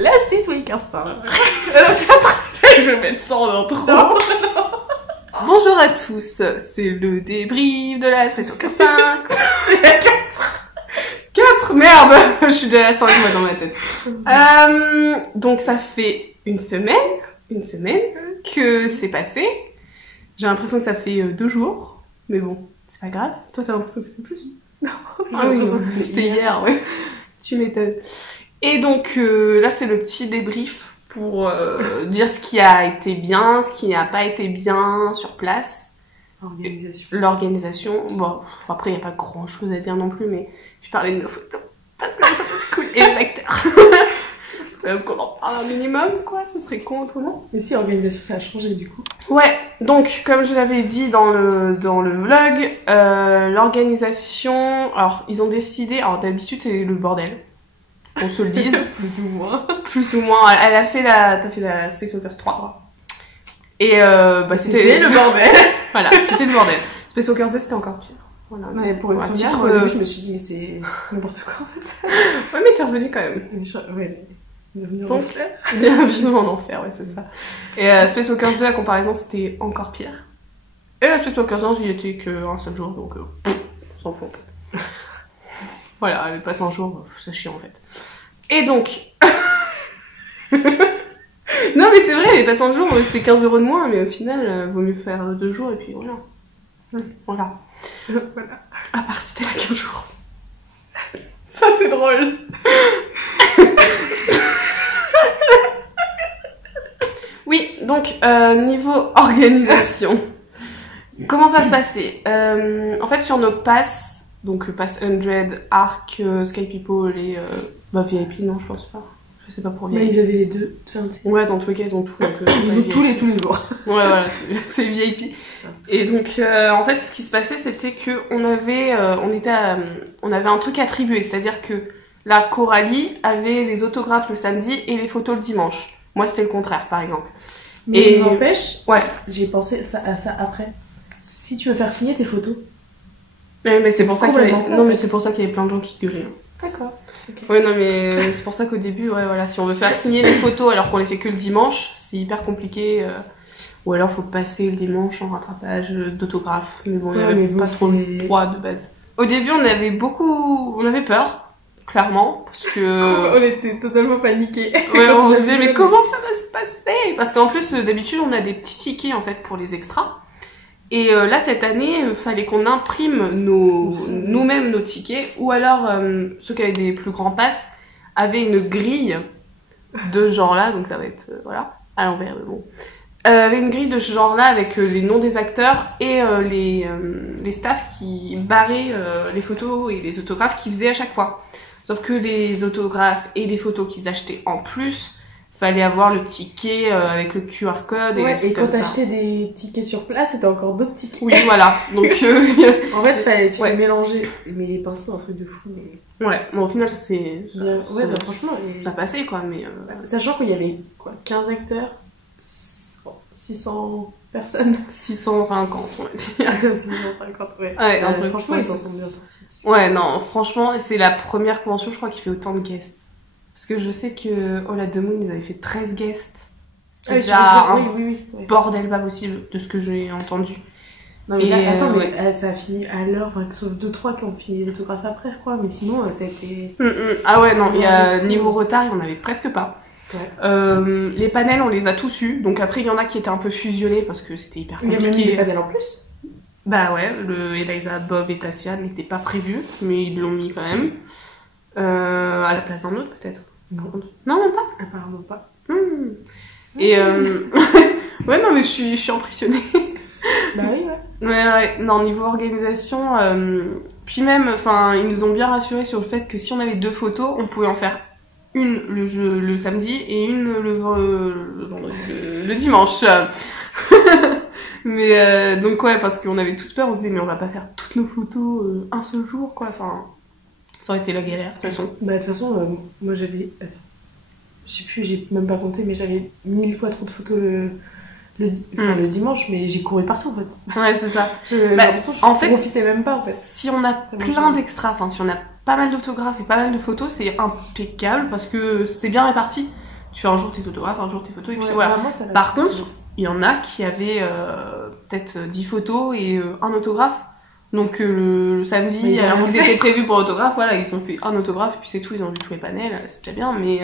La Space Week, enfin. Je vais mettre ça en intro. Bonjour à tous, c'est le débrief de la Space Week 5. 4, merde. Je suis déjà à 5 moi dans ma tête. Donc ça fait une semaine que c'est passé. J'ai l'impression que ça fait 2 jours, mais bon, c'est pas grave. Toi t'as l'impression que ça fait plus? Non, j'ai l'impression que c'était hier, ouais. Tu m'étonnes. Et donc là c'est le petit débrief pour dire ce qui a été bien, ce qui n'a pas été bien sur place. L'organisation. Bon, après il n'y a pas grand chose à dire non plus, mais je parlais de nos photos. Parce que les photos c'est cool. Et les acteurs. Qu'on en parle un minimum, quoi, ce serait con autrement. Mais si, l'organisation ça a changé du coup. Ouais, donc comme je l'avais dit dans le vlog, l'organisation, alors ils ont décidé, alors d'habitude c'est le bordel, on se le dise. Plus ou moins. Plus ou moins, t'as fait la Space Walkers 3. Et c'était le bordel. Voilà, c'était le bordel. Space Walker 2 c'était encore pire. Voilà. Ouais, pour une première, titre, au début, je me suis dit mais c'est n'importe quoi en fait. Ouais mais t'es revenu quand même. Ouais. Bienvenue en enfer. Bienvenue en enfer, ouais c'est ça. Et Space Walkers 2 à comparaison c'était encore pire. Et la Space Walkers 1 j'y étais qu'un seul jour donc on s'en fout. Voilà, elle passe un jour, c'est chiant en fait. Et donc... Non mais c'est vrai, les passants de jour c'est 15 € de moins, mais au final vaut mieux faire 2 jours et puis voilà. Voilà. Voilà. À part si t'es là 15 jours. Ça c'est drôle. Oui, donc niveau organisation. Comment ça se passait? En fait sur nos passes, donc pass 100, Arc, Sky People et VIP, non je pense pas. Je sais pas pour VIP. Mais ils avaient les deux. Ouais, dans tous les cas ils ont tout. Donc, ils ont tous les jours. Ouais voilà, c'est VIP. Et donc en fait ce qui se passait c'était que on avait un truc attribué, c'est-à-dire que la Coralie avait les autographes le samedi et les photos le dimanche. Moi c'était le contraire par exemple. Mais n'empêche, ouais, j'ai pensé à ça après. Si tu veux faire signer tes photos. Mais c'est pour ça qu'il y avait... Non mais c'est pour ça qu'il y avait plein de gens qui gueulaient. D'accord. Okay. Ouais non mais c'est pour ça qu'au début, ouais voilà, si on veut faire signer les photos alors qu'on les fait que le dimanche, c'est hyper compliqué. Ou alors faut passer le dimanche en rattrapage d'autographes. Mais bon, il y avait pas trop le droit de base. Au début on avait peur. Clairement, parce que... On était totalement paniqués. Ouais, on se disait, mais comment ça va se passer? Parce qu'en plus, d'habitude, on a des petits tickets, en fait, pour les extras. Et là, cette année, fallait qu'on imprime nous-mêmes nos tickets, ou alors, ceux qui avaient des plus grands passes avaient une grille de ce genre-là, donc ça va être, voilà, à l'envers, mais bon. Avec une grille de ce genre-là, avec les noms des acteurs et les staffs qui barraient les photos et les autographes qu'ils faisaient à chaque fois. Sauf que les autographes et les photos qu'ils achetaient en plus, fallait avoir le ticket avec le QR code. Et quand t'achetais des tickets sur place, c'était encore d'autres tickets. Oui, voilà. Donc, en fait, fallait tu mélanger. Mais les pinceaux, un truc de fou. Mais... Ouais, bon, au final, c'est... Ouais, bah, franchement... Ça passait, quoi, mais... Sachant qu'il y avait, 15 acteurs, 600 personnes. 650, on va dire. 650, ouais. Franchement, ils s'en sont bien sortis. Ouais, non, franchement, c'est la première convention, je crois, qui fait autant de guests. Parce que je sais que Oh la Demoon, ils avaient fait 13 guests. C'est déjà oui. Bordel pas possible, de ce que j'ai entendu. Non, mais là, attends, mais ça a fini à l'heure, sauf 2-3 qui ont fini les autographes après, je crois. Mais sinon, ça a été... Ah ouais, non, il y a niveau retard, il y en avait presque pas. Ouais. Les panels, on les a tous eus. Donc après, il y en a qui étaient un peu fusionnés parce que c'était hyper compliqué. Il y a même des panels en plus. Bah ouais, le Eliza, Bob et Tassia n'étaient pas prévus, mais ils l'ont mis quand même. À la place d'un autre, peut-être. Non, même pas. Apparemment pas. Et ouais, non, mais je suis impressionnée. Bah oui, ouais. Non, niveau organisation, puis même, enfin, ils nous ont bien rassurés sur le fait que si on avait 2 photos, on pouvait en faire une le samedi et une le dimanche. Mais donc ouais, parce qu'on avait tous peur, on disait mais on va pas faire toutes nos photos un seul jour, quoi. Enfin, ça aurait été la galère, de toute façon. Bah de toute façon, moi j'avais... Attends. Je sais plus, j'ai même pas compté, mais j'avais 1000 fois trop de photos le dimanche, mais j'ai couru partout en fait. Ouais, c'est ça. En fait, profitais même pas en fait. Si on a plein d'extras, enfin si on a pas mal d'autographes et pas mal de photos, c'est impeccable parce que c'est bien réparti. Tu fais un jour tes photographes, un jour tes photos, et puis Ouais, voilà. vraiment, ça va Par être contre, bien. il y en a qui avaient peut-être 10 photos et un autographe. Donc le samedi, Mais ils ont alors rien qu'ils fait. étaient prévus pour l'autographe, voilà, ils ont fait un autographe, et puis c'est tout, ils ont vu tous les panels, c'est déjà bien, mais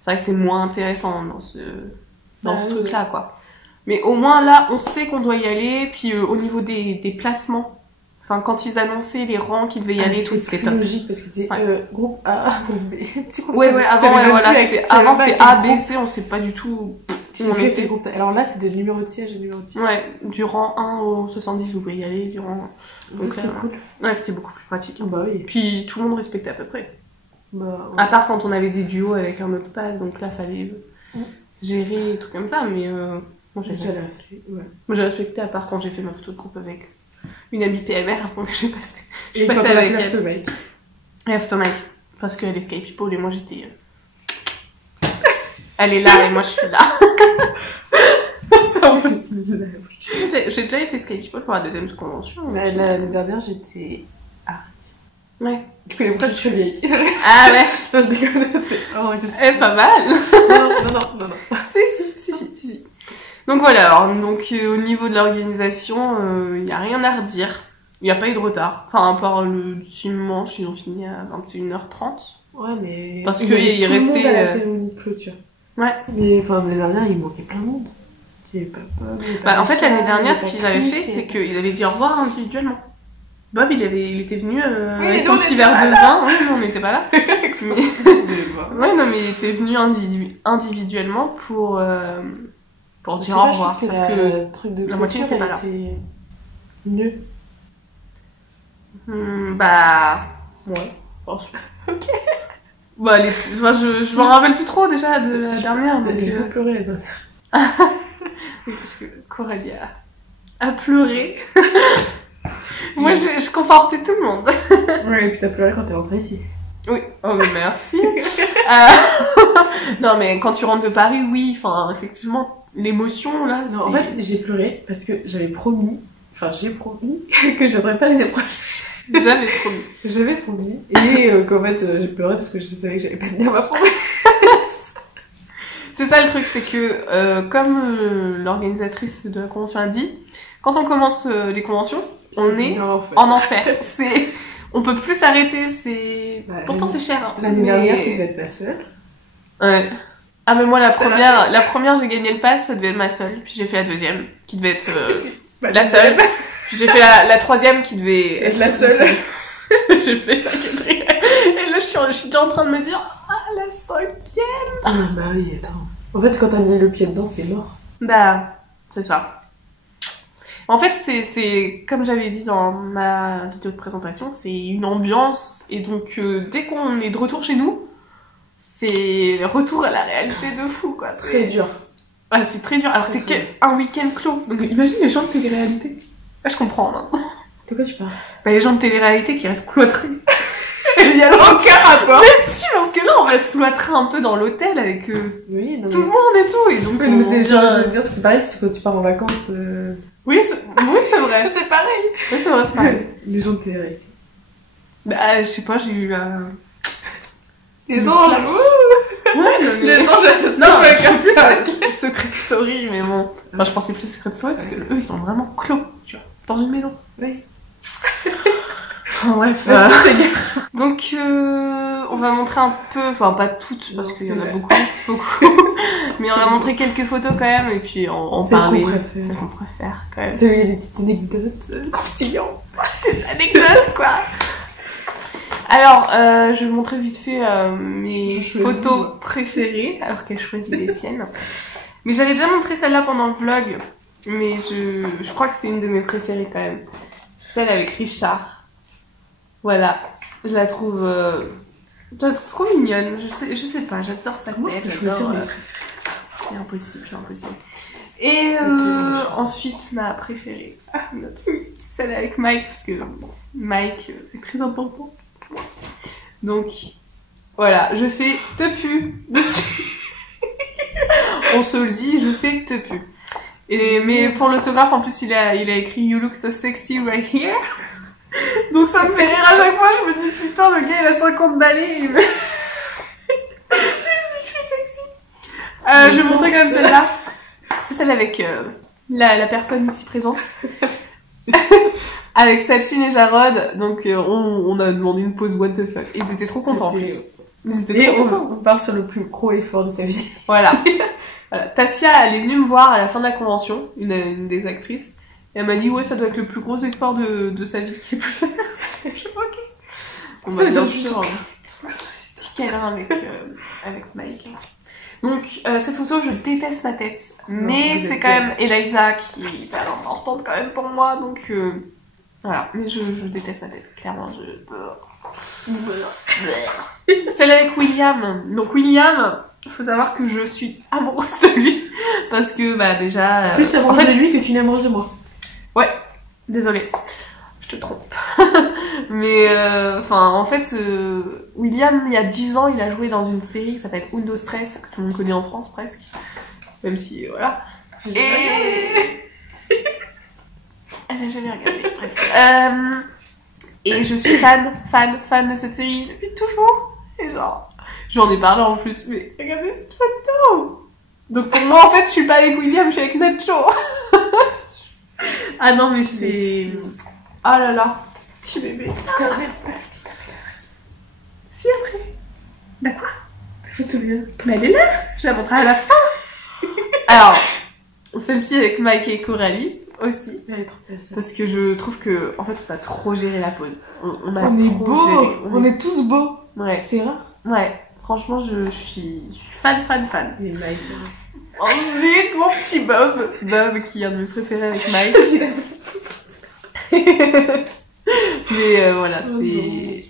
c'est vrai que c'est moins intéressant dans ce Bah, oui, truc-là, quoi. Mais au moins là, on sait qu'on doit y aller, puis au niveau des placements, enfin quand ils annonçaient les rangs qu'ils devaient y aller, tout, c'était plus top. logique parce que tu disais Ouais. groupe A, groupe B. Tu comprends Ouais, pas, ouais, tu avant, savais ouais, même voilà, plus avec- c'était tu savais avant, même c'était pas A, quel B, groupe. C, on sait pas du tout Tu où sais on plus avec quel était. groupe. Alors là, c'est de numéro de siège et numéro de siège. Ouais, du rang 1 au 70, vous pouvez y aller, du rang... Donc, C'était cool. Ouais, c'était beaucoup plus pratique. Bah oui. Puis tout le monde respectait à peu près. Bah, ouais. À part quand on avait des duos avec un autre pass, donc là, fallait gérer et tout comme ça, mais moi, j'ai Ça l'a respecté. fait, ouais. Moi, j'ai respecté à part quand j'ai fait ma photo de groupe avec une amie PMR, après que j'ai passé. Je suis Et quand passée on a avec fait elle. l'aftermic. Et Aftermic, parce qu'elle est Skype People et moi, j'étais... Elle est là et moi, je suis là. J'ai déjà été Skype People pour la deuxième convention. L'année dernière, j'étais. Ouais. Tu connais pourquoi je suis vieille. Ah ouais. Non, je déconne. Eh, pas mal. Non. Si. Donc voilà, alors, donc, au niveau de l'organisation, il n'y a rien à redire. Il n'y a pas eu de retard. Enfin, à part le dimanche, ils ont fini à 21h30. Ouais, mais. Parce il que y avait il tout le monde restait, à la cérémonie de clôture. Ouais. Mais enfin, l'année dernière, il manquait plein de monde. Il y avait pas Bob, il y avait pas Bah, en fait, Michel, l'année il y dernière, avait ce pas qu'ils avaient Chris, fait, il y c'est avait- qu'ils avaient dit au revoir individuellement. Bob, il était venu Oui, avec nous, son on petit était verre pas de là. vin. Oui, nous, on n'était pas là. Ouais, Ouais, non, mais il était venu individuellement pour je sais dire pas, au je revoir. trouve que Sauf la truc de la moitié clôture, n'était pas elle là. était mieux. Bah... Ouais, franchement. Bah, enfin, je m'en rappelle plus trop déjà de la dernière. Donc, J'ai beaucoup pleuré la dernière. oui, parce que Coralia a pleuré. Moi, je confortais tout le monde. Ouais, et puis t'as pleuré quand t'es rentrée ici. Oui, oh mais merci. Non mais quand tu rentres de Paris, oui, enfin effectivement, l'émotion là. Non, en fait, j'ai pleuré parce que j'ai promis que je viendrais pas l'année prochaine. J'avais promis. J'avais promis. Et qu'en fait, j'ai pleuré parce que je savais que j'allais pas tenir ma promesse. C'est ça le truc, c'est que comme l'organisatrice de la convention a dit, quand on commence les conventions, on est Non, en fait. en enfer. On peut plus s'arrêter, c'est... Ouais, Pourtant c'est cher. Hein. L'année Mais- dernière, ça devait être ma sœur. Ouais. Ah mais moi la Ça première j'ai gagné le pass, ça devait être ma seule. Puis j'ai fait la deuxième, qui devait être Bah, la seule. Puis j'ai fait la troisième qui devait Être la seule. J'ai fait la quatrième. Et là je suis déjà en train de me dire, ah la cinquième. Ah, bah oui, attends. En fait, quand t'as mis le pied dedans, c'est mort. Bah, c'est ça. En fait, c'est comme j'avais dit dans ma vidéo de présentation, c'est une ambiance. Et donc, dès qu'on est de retour chez nous, c'est le retour à la réalité de fou, quoi. Très dur. Ah, c'est très dur. Alors, Très, c'est très qu'un week-end clos. Donc, imagine les gens de télé-réalité. Ah, je comprends, maintenant. De quoi tu parles? Bah, les gens de télé-réalité qui restent cloîtrés. Il y a aucun rapport. Mais si, parce que là, on reste cloîtrés un peu dans l'hôtel avec Oui, non, tout le monde et tout. Et donc, Oui, mais c'est vient- genre, je veux dire, c'est pareil, c'est quand tu pars en vacances. Oui, c'est vrai, c'est pareil. Oui, c'est vrai, c'est pareil. Les gens de télé. Bah, je sais pas, j'ai eu la... Les Le anges, flash. ouh. Ouais, non, mais... Les anges, Non, avec un je sac. pensais Secret Story, mais bon. Enfin, je pensais plus Secret Story parce que eux, ils sont vraiment clos, tu vois, dans une maison. Oui. Enfin, bref. Est-ce que c'est gars? Donc, on va montrer un peu, enfin, pas toutes, parce Non, qu'il y en c'est a vrai. beaucoup. Mais on va montrer quelques photos quand même, et puis en C'est parler. qu'on préfère. C'est qu'on préfère, quand même. Celui, il y a des petites anecdotes croustillantes. Des anecdotes, quoi. Alors, je vais montrer vite fait mes Je choisis, photos moi. préférées, alors qu'elle choisit les siennes. Mais j'avais déjà montré celle-là pendant le vlog, mais je crois que c'est une de mes préférées quand même. C'est celle avec Richard. Voilà, je la trouve trop mignonne. Je sais pas, j'adore sa tête. Moi, je peux j'adore, choisir mes préférés. c'est impossible, c'est impossible. Et Ok, je choisis. ensuite, ma préférée, c'est celle avec Mike, parce que Mike, c'est très important pour moi. Donc, voilà, je fais te pu dessus. On se le dit, je fais te pu. Mais pour l'autographe, en plus, il a écrit You look so sexy right here. Donc ça me fait rire à chaque fois, je me dis putain, le gars il a 50 balais, il me... je me dis que je suis sexy. Je vais montrer quand même celle-là. C'est celle avec la personne ici présente. Avec Sachin et Jarod. Donc on a demandé une pause what the fuck. Ils étaient trop contents. On part sur le plus gros effort de sa vie. Voilà. Voilà. Tassia, elle est venue me voir à la fin de la convention, une des actrices. Et elle m'a dit, ouais, ça doit être le plus gros effort de sa vie qu'il ait pu faire. Je suis ok. On va bien sûr. Sticker avec Mike. Donc, cette photo, je déteste ma tête. Mais c'est quand même Eliza qui est importante quand même pour moi. Donc, voilà. Mais je déteste ma tête. Clairement, Celle avec William. Donc, William, il faut savoir que je suis amoureuse de lui. Parce que, bah, déjà. Plus amoureuse de lui que tu n'es amoureuse de moi. Ouais, désolée. Je te trompe. Mais, en fait, William, il y a 10 ans, il a joué dans une série qui s'appelle Undo Stress, que tout le monde connaît en France presque. Même si, voilà. Elle a jamais regardé, bref. Et je suis fan de cette série depuis toujours. Et genre, j'en ai parlé en plus, mais regardez cette photo. Donc pour moi, en fait, je suis pas avec William, je suis avec Nacho. Ah non, mais c'est... Oh là là, petit bébé. Si, après. Bah quoi? Ta photo bien. Mais elle est là, je la montrerai à la fin. Alors, celle-ci avec Mike et Coralie aussi. Elle est trop belle, ça. Parce que je trouve que, en fait, on a trop géré la pause. On est beaux. On est tous beaux. Ouais. C'est rare. Ouais. Franchement, je suis fan. Et Mike. Ensuite, mon petit Bob. Bob, qui est un de mes préférés avec Mike. Mais voilà, c'est...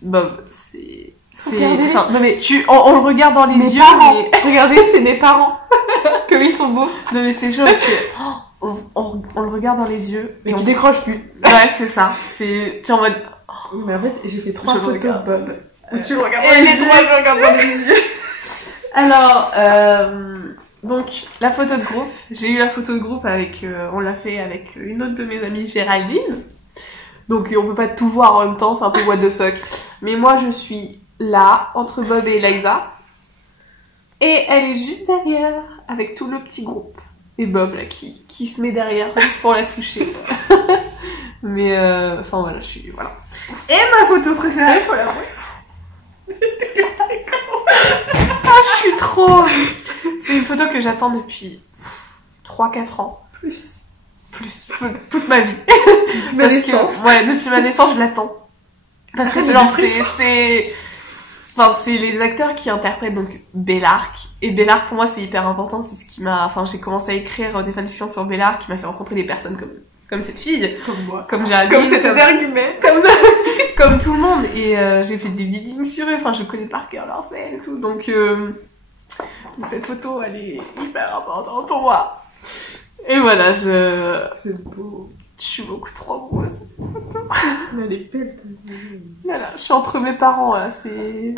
Bob, c'est... Enfin, non mais on le regarde dans les yeux, mais... Regardez, c'est mes parents. Comme ils sont beaux. Non mais c'est chaud parce que... on le regarde dans les yeux. Et tu décroches plus. Ouais, c'est ça. C'est... Tu es en mode... Mais en fait, j'ai fait 3 photos de Bob. Tu le regardes dans les yeux. Je regarde dans les yeux. Alors, donc, la photo de groupe. J'ai eu la photo de groupe avec... on l'a fait avec une autre de mes amies, Géraldine. Donc, on peut pas tout voir en même temps, c'est un peu what the fuck. Mais moi, je suis là, entre Bob et Eliza. Et elle est juste derrière, avec tout le petit groupe. Et Bob, là, qui se met derrière, juste pour la toucher. Mais, voilà, je suis... Voilà. Et ma photo préférée, faut l'avouer. Je suis trop... C'est une photo que j'attends depuis 3-4 ans. Plus. Toute ma vie. Depuis ma naissance. Ouais, depuis ma naissance, je l'attends. Parce que genre, c'est les acteurs qui interprètent donc Bellark. Et Bellark, pour moi, c'est hyper important. C'est ce qui m'a... Enfin, j'ai commencé à écrire des fanfictions sur Bellark, qui m'a fait rencontrer des personnes comme cette fille. Comme moi. Comme Géraldine. Comme cet argument. Comme tout le monde. Et j'ai fait des biddings sur eux. Enfin, je connais par cœur leur scène et tout. Donc cette photo, elle est hyper importante pour moi. Et voilà, C'est beau. Je suis beaucoup trop amoureuse de cette photo. Mais elle est belle. Voilà, je suis entre mes parents, là, c'est...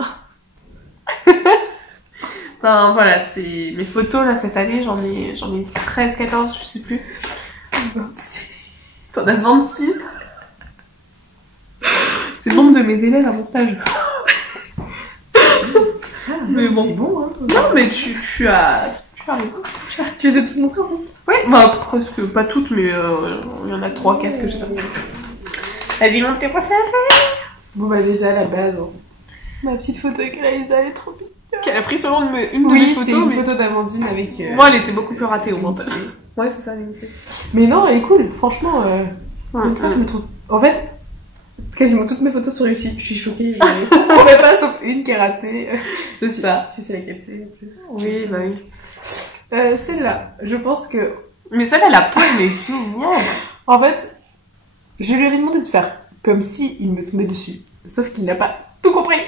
Enfin, voilà, c'est... Mes photos, là, cette année, j'en ai 13, 14, je sais plus. 26. T'en as 26. C'est le nombre de mes élèves à mon stage. Mais bon. C'est bon, hein. Non, mais tu as raison. Tu les as toutes montrées, en fait? Ouais, bah, presque pas toutes, mais il y en a 3-4 que j'ai pas. Vas-y, mon tes préféré. Bon, bah, déjà, à la base, hein. Ma petite photo avec Eliza, elle est trop bien. Qu'elle a pris selon une de mes Oui, photos. c'est une photo d'Amandine avec... Moi, elle était beaucoup plus ratée au moins. Ouais, c'est ça, l'INSEE. Mais non, elle est cool. Franchement, une fois, je me trouve... En fait, quasiment toutes mes photos sont réussies. Je suis choquée. Je ne comprends pas, sauf une qui est ratée. C'est ça. Tu sais laquelle c'est, en plus. Oui, bah oui. Celle-là, je pense que... Mais celle-là, la peau, elle est géniale. En fait, je lui avais demandé de faire comme si il me tombait dessus. Sauf qu'il n'a pas tout compris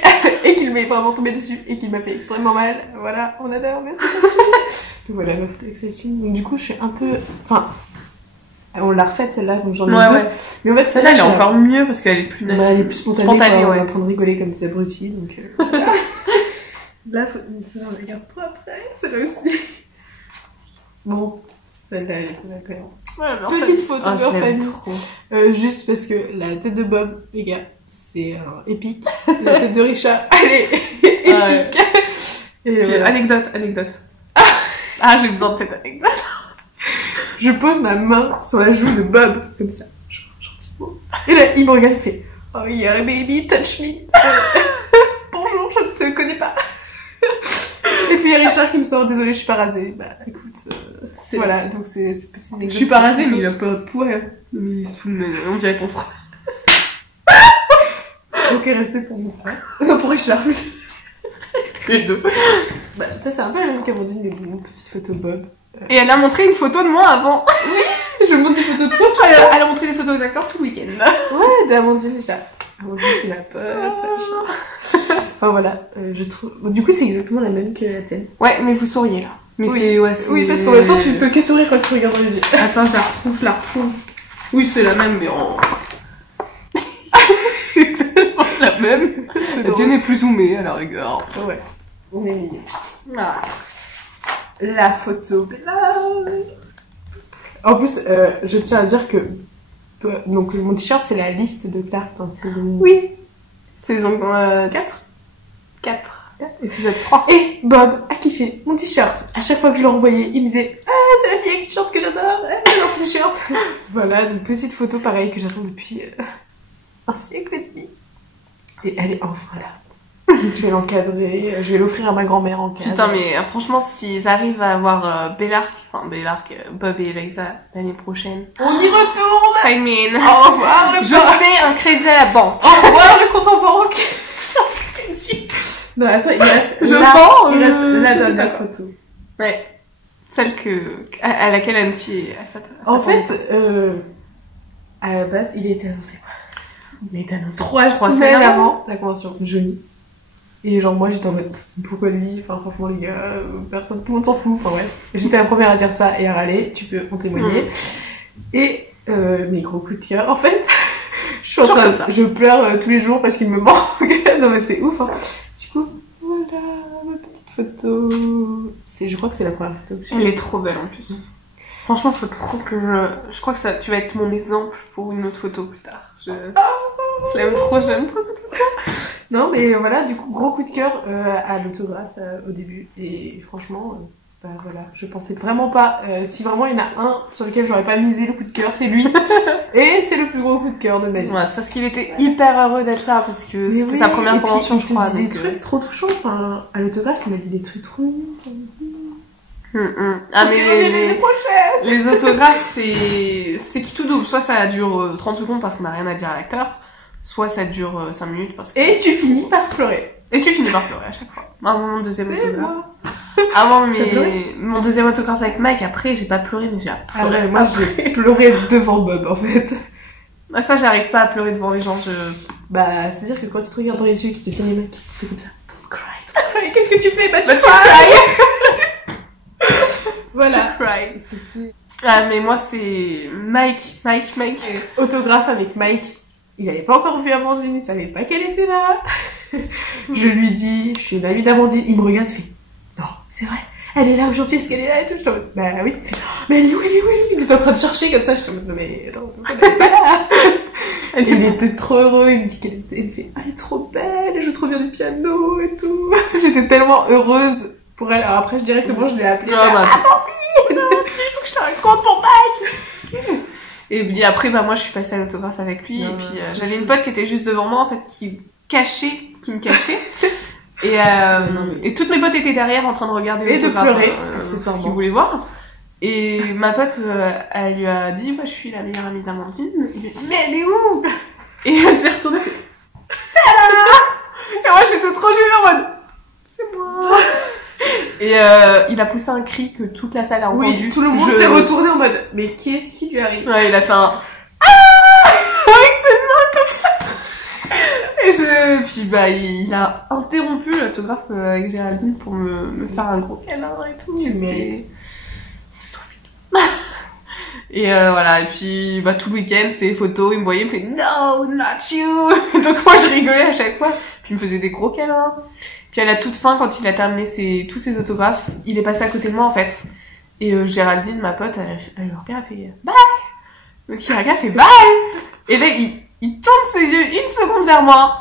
et qu'il m'est vraiment tombé dessus et qu'il m'a fait extrêmement mal. Voilà, on adore, merci. Donc voilà, ma photo avec Sachin. Donc du coup, je suis un peu... Enfin, on l'a refaite celle-là, donc j'en ai deux. Ouais. Mais en fait, celle-là, elle est encore mieux parce qu'elle est plus... Bah, elle est plus spontanée, on est en train de rigoler comme des abrutis, donc... Là, celle-là, on la garde pour après. Celle-là aussi. Bon, celle-là, elle est quand même... Voilà, petite photo de famille. Trop. Juste parce que la tête de Bob, les gars, c'est épique. La tête de Richard, elle est épique. Et voilà. Anecdote. Ah, j'ai besoin de cette anecdote. Je pose ma main sur la joue de Bob, comme ça, gentiment. Et là, il me regarde, il fait « Oh yeah, baby, touch me. Bonjour, je ne te connais pas. » Et puis il y a Richard qui me sort « Désolé, je suis pas rasée. » Bah écoute, voilà, donc c'est petite anecdote. Je suis pas rasée, mais il a pas de poil. Mais il se fout de on dirait ton frère. Aucun respect pour mon frère. Pour Richard. Les deux. Bah ça c'est un peu la même qu'Amandine, mais bon, petite photo Bob. Et elle a montré une photo de moi avant. Je montre des photos de toi, Elle a montré des photos aux acteurs tout le week-end. Ouais, d'Amandine, je là. Amandine, c'est ma pote. Enfin voilà, je trouve. Bon, du coup, c'est exactement la même que la tienne. Ouais, mais vous souriez là. Mais oui. c'est. Ouais, oui, parce qu'en même temps, tu peux que sourire quand tu te regardes dans les yeux. Attends, je la retrouve. Oui, c'est la même, mais en. C'est exactement la même. La tienne est plus zoomée à la rigueur. Ouais, on est liés. Ah. La photo. En plus, je tiens à dire que donc mon t-shirt c'est la liste de Clark dans saison. Oui. Saison 4. 4. Épisode 3. Et Bob a kiffé mon t-shirt. À chaque fois que je le renvoyais, il me disait « Ah, c'est la fille avec le t-shirt que j'adore. J'adore ton t-shirt. » Voilà, une petite photo pareille que j'attends depuis un siècle et demi. Et elle est enfin là. Je vais l'encadrer, je vais l'offrir à ma grand-mère en cadre. Putain, mais franchement, s'ils arrivent à avoir Bob et Eliza l'année prochaine. On y retourne. Simon. Au revoir le Je fais un crédit à la banque. Au revoir le compte en banque. Non, attends, il reste il reste la dernière photo. Ouais. Celle à laquelle Annecy est à cette En fait, à la base, il était annoncé quoi? Il était annoncé 3 semaines avant la convention de Johnny. Et genre moi j'étais en mode pourquoi lui, enfin franchement les gars, personne, tout le monde s'en fout, enfin bref. J'étais la première à dire ça et à râler, tu peux en témoigner. Et mes gros coups de cœur en fait, je suis en train de, je pleure tous les jours parce qu'il me manque. Non mais c'est ouf hein. Du coup voilà ma petite photo. Je crois que c'est la première photo que j'ai. Elle est trop belle en plus. Franchement faut trop que je crois que tu vas être mon exemple pour une autre photo plus tard. Je l'aime trop, j'aime trop cette photo. Non, mais voilà, du coup, gros coup de cœur à l'autographe au début. Et franchement, bah voilà, je pensais vraiment pas. Si vraiment il y en a un sur lequel j'aurais pas misé le coup de cœur, c'est lui. Et c'est le plus gros coup de cœur de ma vie. Ouais, c'est parce qu'il était hyper heureux d'être là, parce que c'était sa première convention, je crois. Il te dit des trucs trop touchants. Enfin, à l'autographe, il m'a dit des trucs trop. Ah mais les autographes c'est qui tout double, soit ça dure 30 secondes parce qu'on a rien à dire à l'acteur, soit ça dure 5 minutes parce que... Et tu finis par pleurer. Et tu finis par pleurer à chaque fois. Avant mon deuxième autographe. Avant mon deuxième autographe avec Mike, après j'ai pas pleuré mais j'ai pleuré. Ah ouais, moi j'ai pleuré devant Bob en fait. Ah ça j'arrive pas à pleurer devant les gens, Bah c'est à dire que quand tu te regardes dans les yeux, qui te tient les mains, qui te fait comme ça, don't cry. Qu'est-ce que tu fais? Bah tu cry. Voilà. Ah mais moi c'est Mike. Autographe avec Mike. Il avait pas encore vu Amandine, il savait pas qu'elle était là. Je lui dis, je suis une amie d'Amandine. Il me regarde, il fait non, c'est vrai, elle est là aujourd'hui, est-ce qu'elle est là et tout. Je suis en mode, bah oui. Il fait, mais elle est où? Il était en train de chercher comme ça. Je suis en mode, non mais attends, elle est pas là. Il était trop heureux, il me dit qu'elle était, elle fait, elle est trop belle, elle joue trop bien du piano et tout. J'étais tellement heureuse pour elle. Alors après, je dirais que moi je l'ai appelée Amandine, il faut que je te raconte pour Mike. Et puis après, bah moi je suis passée à l'autographe avec lui. Et puis j'avais une pote qui était juste devant moi en fait, qui me cachait. Et toutes mes potes étaient derrière en train de regarder et de pleurer, accessoirement, ce qu'ils voulaient voir. Et ma pote, elle lui a dit, bah je suis la meilleure amie d'Amandine. Il lui a dit, mais elle est où? Et elle s'est retournée. Et moi j'étais trop gênée en mode, c'est moi. Et il a poussé un cri que toute la salle a entendu. Oui, tout le monde s'est retourné en mode mais qu'est-ce qui lui arrive? Ouais, il a fait un avec ses mains comme ça. Et puis bah il a interrompu l'autographe avec Géraldine pour me faire un gros câlin et tout. C'est trop mignon. Et voilà, et puis bah tout le week-end c'était les photos, il me voyait, il me fait no, not you. Donc moi je rigolais à chaque fois, puis il me faisait des gros câlins. Puis à la toute fin, quand il a terminé tous ses autographes, il est passé à côté de moi en fait. Et Géraldine, ma pote, elle le regarde, elle fait bye. Donc il regarde, elle fait bye. Et là il tourne ses yeux une seconde vers moi.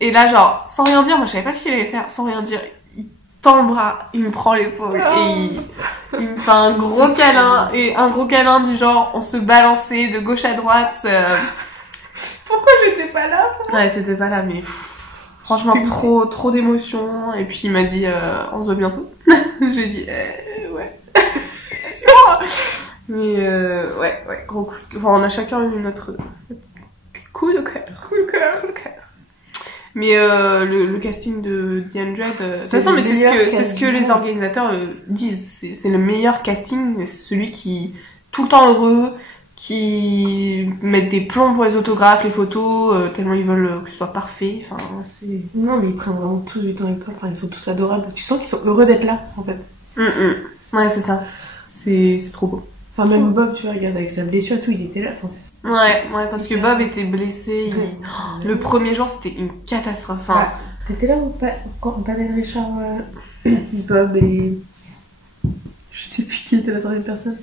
Et là genre sans rien dire, moi je savais pas ce qu'il allait faire, sans rien dire, il tend le bras, il me prend l'épaule et il me fait un gros câlin. Et un gros câlin du genre, on se balançait de gauche à droite. Pourquoi j'étais pas là? Ouais, t'étais pas là, mais franchement, trop d'émotions. Et puis il m'a dit, on se voit bientôt. J'ai dit, ouais. Mais ouais, gros coup. Enfin, on a chacun eu notre coup de cœur. Mais le casting de The 100, de toute façon, mais c'est ce que les organisateurs disent. C'est le meilleur casting, celui qui tout le temps heureux, qui mettent des plombs pour les autographes, les photos, tellement ils veulent que ce soit parfait. Enfin, c'est... Non, mais ils prennent vraiment tous du temps avec toi. Enfin, ils sont tous adorables. Tu sens qu'ils sont heureux d'être là, en fait. Ouais, c'est ça. C'est trop beau. Enfin, même Bob, tu vois, regarde, avec sa blessure et tout, il était là. Enfin, ouais, parce que Bob était blessé. Le premier jour, c'était une catastrophe. Enfin, bah, t'étais là ou pas quand Panel Richard, Bob et... Je sais plus qui était la troisième personne.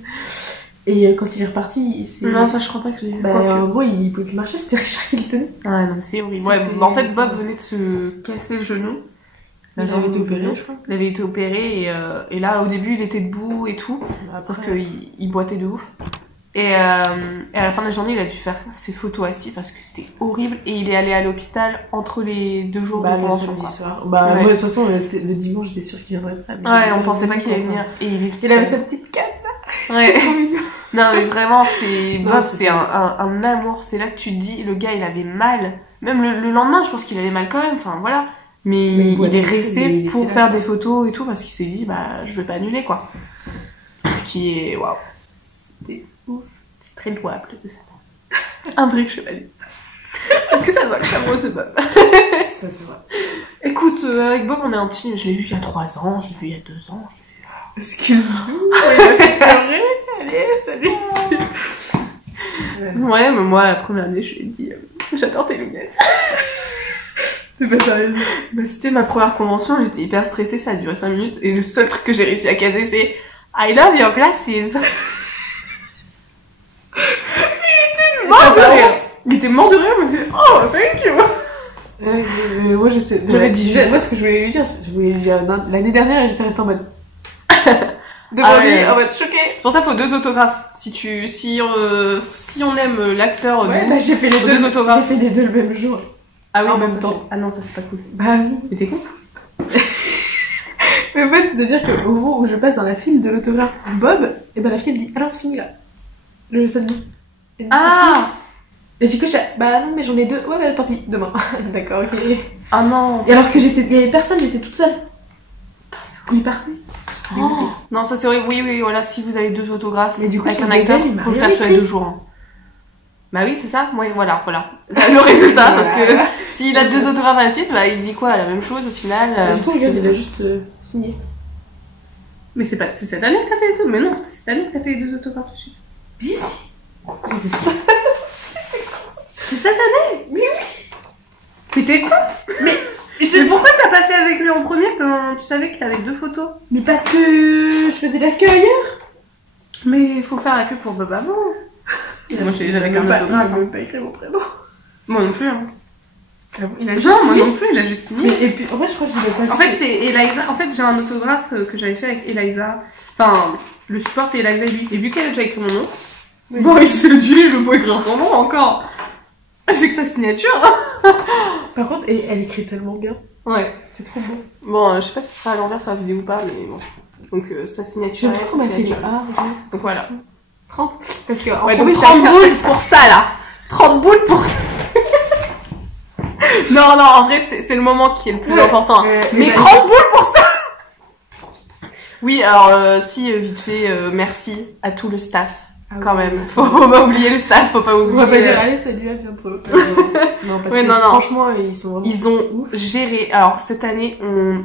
Et quand il est reparti, c'est... Non, ça je crois pas que j'ai vu. En gros, il pouvait plus marcher, c'était Richard qui le tenait. Ouais, non, c'est horrible. Ouais, en fait, Bob venait de se casser le genou. Il avait été opéré, je crois. Il avait été opéré et là, au début, il était debout et tout. Sauf qu'il boitait de ouf. Et à la fin de la journée, il a dû faire ses photos assis parce que c'était horrible. Et il est allé à l'hôpital entre les 2 jours de le samedi soir. Moi, de toute façon, le dimanche, j'étais sûre qu'il viendrait pas. Ouais, on pensait pas qu'il allait venir. Et il avait sa petite canne. Ouais. Non, mais vraiment, c'est un amour. C'est là que tu te dis, le gars, il avait mal. Même le lendemain, je pense qu'il avait mal quand même. Enfin, voilà. Mais il est resté pour faire des photos et tout parce qu'il s'est dit, je vais pas annuler, quoi. Ce qui est, waouh. C'était ouf. C'est très louable de sa part. Un vrai chevalier. Est-ce que ça va le chameau, ce Bob? Ça se voit. Écoute, avec Bob, on est intime. Je l'ai vu il y a 3 ans, je l'ai vu il y a 2 ans. Excuse-nous. Il a fait pleurer. Allez, salut. Ouais, mais moi, la première année, je lui ai dit, j'adore tes lunettes. C'est pas sérieux. C'était ma première convention, j'étais hyper stressée, ça a duré 5 minutes. Et le seul truc que j'ai réussi à caser, c'est I love your glasses. Il était mort de rire, il me dit oh, thank you. Moi, j'avais dit, moi, ce que je voulais lui dire, l'année dernière, j'étais restée en mode. Devant lui, en mode choquée. Pour ça, il faut 2 autographes. Si on aime l'acteur, j'ai fait les 2 autographes. J'ai fait les 2 le même jour. Ah oui, en même temps. Ah non, ça c'est pas cool. Bah oui. Mais t'es con. Mais en fait, c'est-à-dire qu'au moment où je passe dans la file de l'autographe Bob, et ben la fille me dit alors c'est fini là. Le samedi. Ah. Et du coup je suis bah non mais j'en ai 2. Ouais bah tant pis, demain. D'accord, ok. Ah non. Et alors que il y avait personne, j'étais toute seule. Il partait. Oh. Non, ça c'est vrai. Oui, voilà. Si vous avez 2 autographes, mais du coup avec un acteur, il faut le faire sur les 2 jours. Hein. Bah oui, c'est ça. Ouais, voilà. Le résultat, parce que s'il a 2 autographes à la suite, il dit quoi? La même chose au final. Du coup, regarde, il a juste signé. Mais c'est cette année que t'as fait les 2. Mais non, c'est pas cette année que t'as fait les 2 autographes de suite. Si. C'est cette année? Mais oui. Mais t'es con? Mais pourquoi t'as pas fait avec lui en premier quand tu savais que t'avais 2 photos? Mais parce que je faisais la queue ailleurs. Mais il faut faire la queue pour Bob avant. Moi j'avais qu'un autographe. Il a même pas écrit mon prénom. Moi non plus. Hein. Il a juste non, signé. moi non plus, il a juste signé. Et puis en fait, je crois que je l'ai pas. En fait, c'est Eliza. En fait, j'ai un autographe que j'avais fait avec Eliza. Enfin, le support c'est Eliza et lui. Et vu qu'elle a déjà écrit mon nom, bon, il s'est dit, je peux écrire son nom encore. J'ai que sa signature. Par contre, elle écrit tellement bien. Ouais. C'est trop beau. Bon, je sais pas si ce sera à l'envers sur la vidéo ou pas, mais bon. Donc, sa signature. J'aime trop ma fille. Donc voilà. 30. Parce que ouais, donc 30 boules pour ça là. 30 boules pour ça. non, en vrai, c'est le moment qui est le plus important. Mais 30 boules pour ça. Oui, alors, vite fait, merci à tout le staff. Quand même. Faut pas oublier le staff, faut pas oublier. On va pas dire, allez, salut, à bientôt. Non, parce que franchement, ils ont géré. Alors, cette année,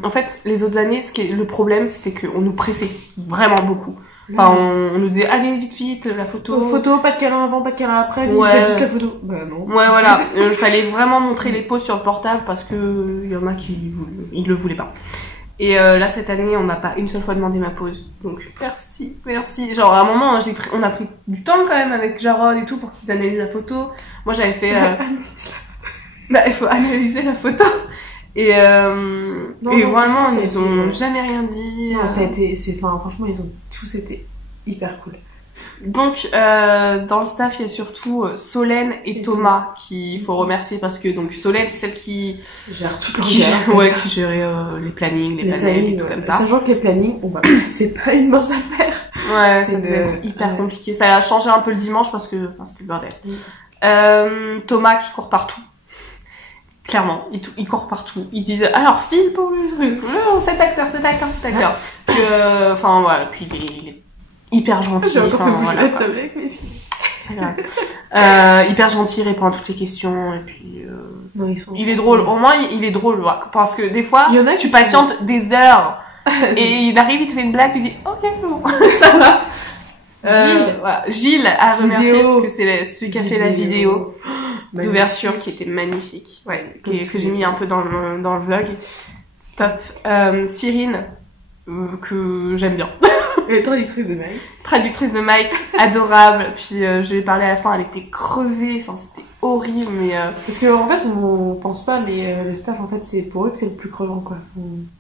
en fait, les autres années, le problème, c'était qu'on nous pressait vraiment beaucoup. Enfin, on nous disait, allez, vite, la photo. Photo, pas de câlin avant, pas de câlin après, faites juste la photo. Bah non. Ouais, voilà. Il fallait vraiment montrer les poses sur le portable parce que y en a qui le voulaient pas. Et là, cette année, on m'a pas une seule fois demandé ma pause. Donc, merci. Genre, à un moment, on a pris du temps quand même avec Jarod et tout pour qu'ils analysent la photo. Moi, j'avais fait... il faut analyser la photo. Et non, vraiment, ça a ils ont été, jamais rien dit. Non, ça a été, enfin, franchement, ils ont tous été hyper cool. Donc, dans le staff, il y a surtout Solène et Thomas qu'il faut remercier parce que donc Solène, c'est celle qui gère tout qui gérait les plannings, les panels et tout comme ça. Sachant que les plannings, c'est pas une mince affaire. Ouais, ça devait être hyper compliqué. Ça a changé un peu le dimanche parce que c'était le bordel. Thomas qui court partout. Clairement, il court partout. Ils disent alors file pour le truc. Cet acteur. Puis, enfin voilà, puis il est hyper gentil. J'ai encore fait bouger voilà, la table avec mes filles. Hyper gentil, répond à toutes les questions et puis Non, il est drôle. Au moins il est drôle, ouais. Parce que des fois il y en a tu patientes des heures et il arrive, il te fait une blague, tu dis ok c'est bon, ça va. Gilles à remercier parce que c'est celui qui a fait la vidéo d'ouverture qui était magnifique, que j'ai mis un peu dans le vlog. Top. Cyrine que j'aime bien. Traductrice de Mike, adorable. Puis je lui ai parlé à la fin, elle était crevée, enfin c'était horrible, mais parce que en fait on pense pas, mais le staff en fait c'est pour eux que c'est le plus crevant quoi.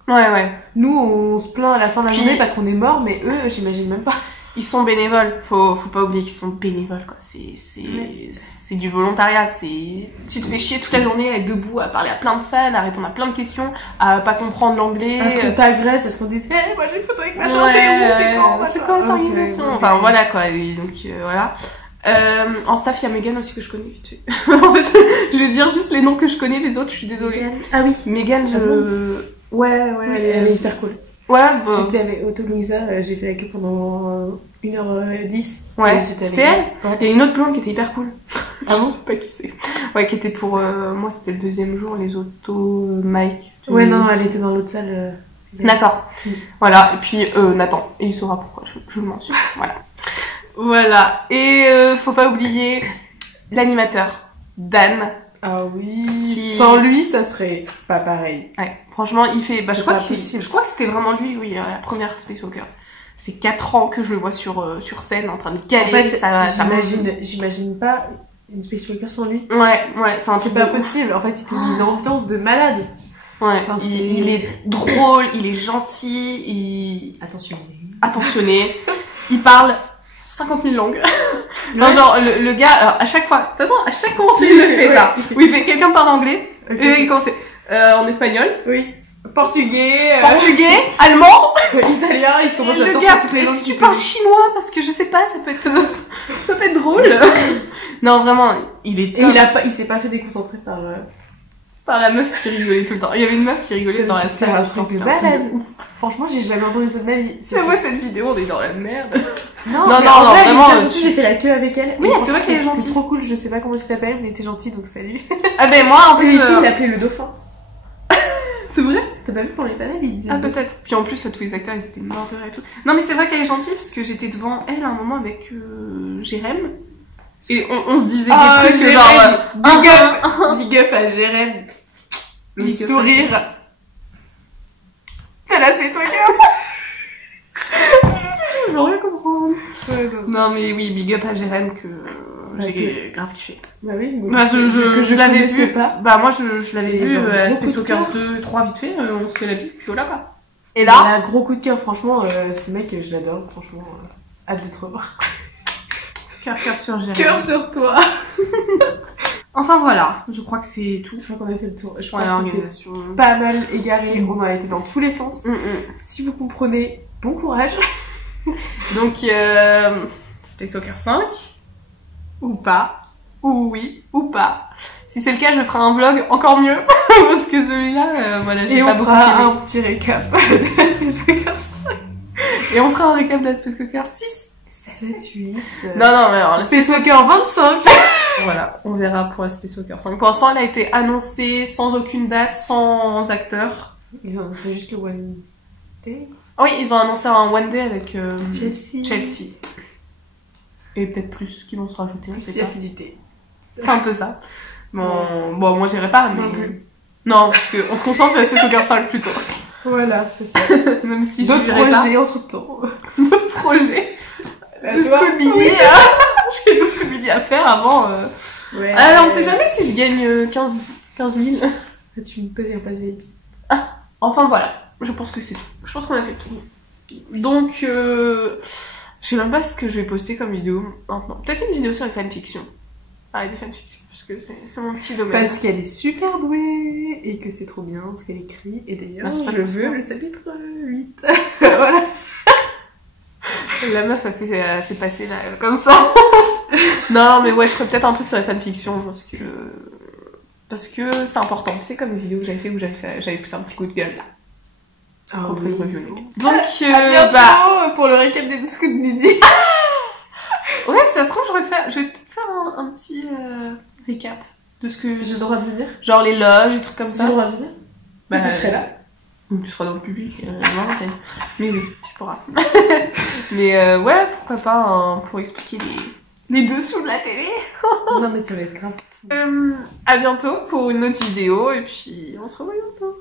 Ouais. Nous on se plaint à la fin de la journée parce qu'on est mort, mais eux j'imagine même pas. Ils sont bénévoles, faut pas oublier qu'ils sont bénévoles quoi. C'est du volontariat, tu te fais chier toute la journée à être debout, à parler à plein de fans, à répondre à plein de questions, à pas comprendre l'anglais. Est-ce qu'on t'agresse, est-ce qu'on dit moi j'ai une photo avec machin, c'est quoi cette organisation. Enfin voilà quoi, et donc voilà. En staff, il y a Megan aussi que je connais vite fait. En fait, je vais dire juste les noms que je connais, les autres je suis désolée. Ah oui, Megan, elle est hyper cool. Ouais, j'étais avec Otto Louisa, j'ai fait avec elle pendant 1h10. Ouais, c'était elle. Ouais. Il y a une autre blonde qui était hyper cool. Ah bon, je sais pas qui c'est. Ouais, qui était pour moi, c'était le deuxième jour, les autos, Mike. Ouais, non, elle était dans l'autre salle. D'accord. Voilà, et puis Nathan, et il saura pourquoi je le mentionne. Voilà. Et faut pas oublier l'animateur, Dan. Ah oui. Sans lui, ça serait pas pareil. Ouais, franchement, il fait. Je crois que c'était vraiment lui, la première Space Walkers. Ça fait 4 ans que je le vois sur scène en train de galérer. En fait, j'imagine pas une Space Walker sans lui. Ouais, c'est pas possible. En fait, il a une ambiance de malade. Ouais, enfin, il est drôle, il est gentil, attentionné. Il parle 50 000 langues. Non, genre, le gars, alors, à chaque fois, de toute façon, à chaque commencement, il le fait ça. Oui, il fait quelqu'un parle anglais, et il commence en espagnol. Oui. Portugais, allemand, italien, il commence à sortir toutes les langues. Tu parles chinois parce que je sais pas, ça peut être drôle. Non, vraiment, il est top. Et il s'est pas fait déconcentrer par la meuf qui rigolait tout le temps. Il y avait une meuf qui rigolait dans la salle. C'était un truc de malade. Franchement, j'ai jamais entendu ça de ma vie. C'est moi cette vidéo, on est dans la merde. Non, vraiment. J'ai fait la queue avec elle. Oui, c'est vrai qu'elle est gentille. T'es trop cool, je sais pas comment tu t'appelles, mais t'es gentille donc salut. Ah ben moi, en fait. Ici, il l'appelait le dauphin. C'est vrai? T'as pas vu pour les panels, il disait. Ah, peut-être. Puis en plus, tous les acteurs, ils étaient morts de rire et tout. Non, mais c'est vrai qu'elle est gentille parce que j'étais devant elle à un moment avec Jérém. Et on se disait des trucs genre. Big up à Jérém. Le sourire. C'est la Space Walkers. Je veux rien comprendre. Non, mais oui, big up à Jérém que j'ai grave kiffé. Bah oui, je l'avais vu. Pas. Bah moi je l'avais vu à Space Walkers 2, 3 vite fait, on se fait la bise, puis voilà quoi. Et là, il a un gros coup de cœur, franchement, ce mec je l'adore, franchement, hâte de te revoir. Cœur sur Jérém. Cœur sur toi. Enfin voilà, je crois que c'est tout. Je crois qu'on a fait le tour. Je pense que c'est pas mal égaré, on a été dans tous les sens. Si vous comprenez, bon courage. Donc Space Walker 5 ou pas, ou oui ou pas. Si c'est le cas, je ferai un vlog encore mieux parce que celui-là, voilà, j'ai pas beaucoup. Et on fera un petit récap de la Space Walker 5. Et on fera un récap de la Space Walker 6. 7, 8... Non, mais alors... Space Walker 25. Voilà, on verra pour la Space Walker 5. Pour l'instant, elle a été annoncée sans aucune date, sans acteur. Ils ont annoncé juste le One Day. Oui, ils ont annoncé un One Day avec Chelsea. Et peut-être plus qui vont se rajouter. Plus affinité. C'est un peu ça. Bon, moi j'irai pas, mais... Non, parce qu'on se concentre sur la Space Walker 5 plutôt. Voilà, c'est ça. Même si d'autres projets entre-temps. D'autres projets. De School Mini. J'ai tout School Mini à faire avant. Ouais. Alors, on sait jamais si je gagne 15 000. Tu me poses un passe VIP. Enfin voilà, je pense que c'est tout. Je pense qu'on a fait tout. Donc, je sais même pas ce que je vais poster comme vidéo maintenant. Peut-être une vidéo sur les fanfictions. Ah, des fanfictions, parce que c'est mon petit domaine. Parce qu'elle est super douée et que c'est trop bien ce qu'elle écrit. Et d'ailleurs, je veux le chapitre 8. Voilà. La meuf a fait passer là, comme ça. Non, mais ouais, je ferais peut-être un truc sur les fanfictions parce que c'est important. C'est comme une vidéo que j'avais fait où j'avais poussé un petit coup de gueule là. Contre une review. Donc, à bientôt pour le récap des 12 coups de midi. Ouais, ça se trouve, je vais peut-être faire un petit récap de ce que J'ai le droit de venir. Genre les loges et trucs comme J'ai ça. le droit de venir. Bah, je serai là. Tu seras dans le public. Mais oui, tu pourras. Mais ouais, pourquoi pas pour expliquer les dessous de la télé. Non, mais ça va être grave. À bientôt pour une autre vidéo et puis on se revoit bientôt.